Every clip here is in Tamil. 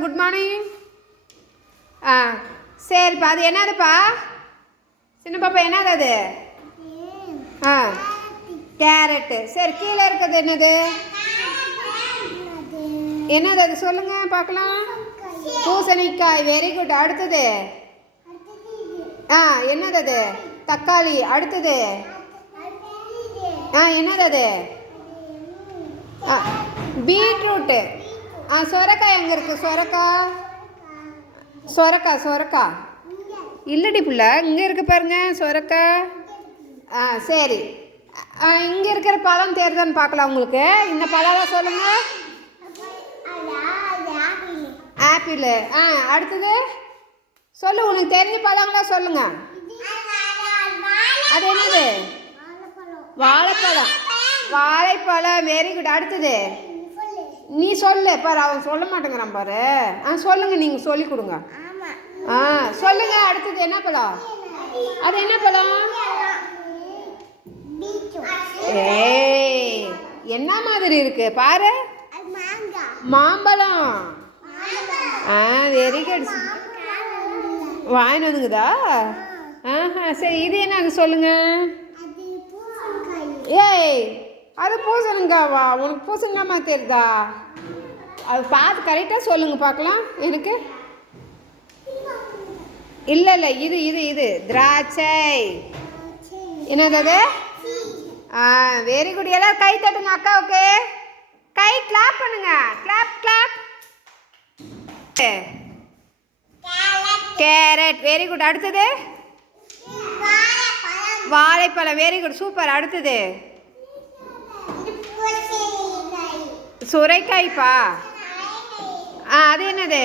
குட் மார்னிங் ஆ சரிப்பா அது என்னதுப்பா? சின்ன பாப்பா என்னது அது? ஆ கேரட்டு. சரி கீழே இருக்கிறது என்னது? என்னது அது? சொல்லுங்க பார்க்கலாம். பூசணிக்காய் வெரி குட் அடுத்தது? ஆ என்னது அது? தக்காளி அடுத்தது? ஆ என்னது அது? ஆ பீட்ரூட்டு. ஆ சொரக்காய் எங்கே இருக்குது சொரக்காய் சொரக்காய் சொரக்காய் இல்லடி புள்ள இங்கே இருக்கு பாருங்க சொரக்காய் ஆ சரி. இங்கே இருக்கிற பழம் தேர்தான்னு பார்க்கலாம் உங்களுக்கு? இந்த பழம் சொல்லுங்கள் ஆப்பிள். ஆ அடுத்தது? சொல்லு உனக்கு தெரிஞ்ச பழங்களா சொல்லுங்க. அது என்னது? வாழைப்பழம். வாழைப்பழம். வெரி குட் அடுத்தது? நீ சொல்லு பாரு அவன் சொல்ல மாட்டேங்கிறான் பாரு. ஆ சொல்லுங்க நீங்கள் சொல்லி கொடுங்க. ஆ சொல்லுங்க அடுத்தது என்ன பழம்? அது என்ன பழம்? ஏய் என்ன மாதிரி இருக்கு பாரு. மாம்பழம். ஆ வெரி குட் வாங்கிட்டு வந்துங்குதா ஆஹா சரி இது என்னன்னு சொல்லுங்க. ஏய் அது பூசணிக்காவா உனக்கு பூசணிக்காமா தெரியுதா? அது பார்த்து கரெக்டாக சொல்லுங்க பார்க்கலாம். எனக்கு? இல்லை இல்லை இது இது இது. திராட்சை. என்னது அது? ஆ வெரி குட் எல்லாரும் கை தட்டுங்க அக்காவுக்கு. கை கிளாப் பண்ணுங்க. Clap clap carrot very good அடுத்தது? வாழைப்பழம். வெரி குட் சூப்பர் அடுத்தது? சுரைக்காய்ப்பா? ஆ அது என்னது?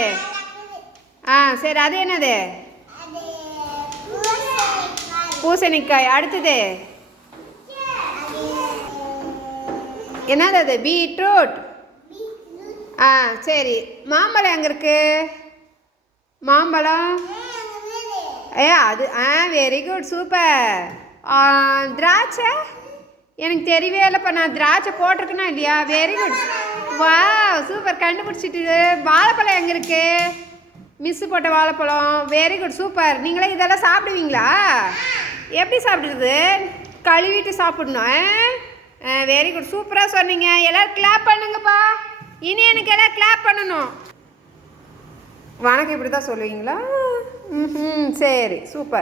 ஆ சரி அது என்னது? பூசணிக்காய். அடுத்தது? என்னது அது? பீட்ரூட். ஆ சரி. மாம்பழம் எங்கே இருக்கு? மாம்பழம்? ஏ அது ஆ வெரி குட் சூப்பர் திராட்சை? எனக்கு தெரியவே இல்லைப்பா. நான் திராட்சை போட்டிருக்கேனா இல்லையா? வெரி குட் வா சூப்பர் கண்டுபிடிச்சிட்டு வாழைப்பழம் எங்கே இருக்கு? மிஸ்ஸு போட்ட வாழைப்பழம். வெரி குட் சூப்பர் நீங்களே இதெல்லாம் சாப்பிடுவீங்களா? எப்படி சாப்பிடுறது? கழுவிட்டு சாப்பிடணும் வெரி குட் சூப்பராக சொன்னீங்க. எல்லோரும் கிளாப் பண்ணுங்கப்பா. இனி எனக்கு எல்லாம் கிளாப் பண்ணணும். வணக்கம் இப்படி தான் சொல்லுவீங்களா? ம் சரி சூப்பர்